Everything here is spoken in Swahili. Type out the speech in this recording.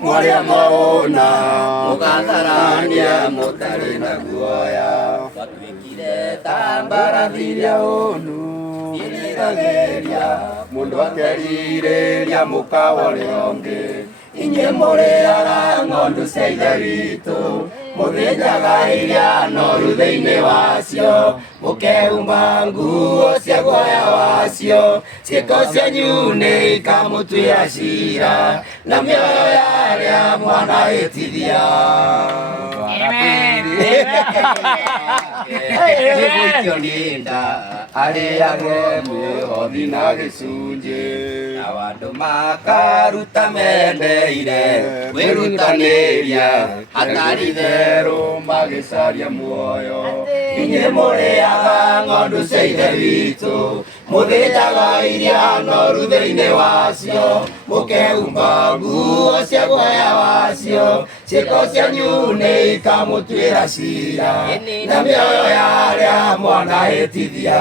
mwaria mwaona mugatharania mutari na guoya twatwikire ta mbarathi ria unu iriragiria mundu akerirĩria mũkawa ũrĩa ũngĩ inyuĩ mũrĩaga ng'ondu cia ithe witũ mũthĩnjaga iria noru thĩinĩ wacio mũkehumba nguo cia guoya wacio ciĩko cianyu nĩ ikamũtuĩra ciira na mĩoyo ya arĩa mwanahĩtithia gĩgũikio nĩ nda arĩage mwĩhothi na gĩcunjĩ na andũ makaruta mendeire kwĩrutanĩria hatarĩ therũ magĩcaria muoyo inyuĩ mũrĩaga ng'ondu cia ithe witũ mũthĩnjaga iria noru thĩinĩ wacio mũkehumba nguo cia guoya wacio ciĩko cianyu nĩ ikamũtuĩra ciira na mĩoyo ya arĩa mwanahĩtithia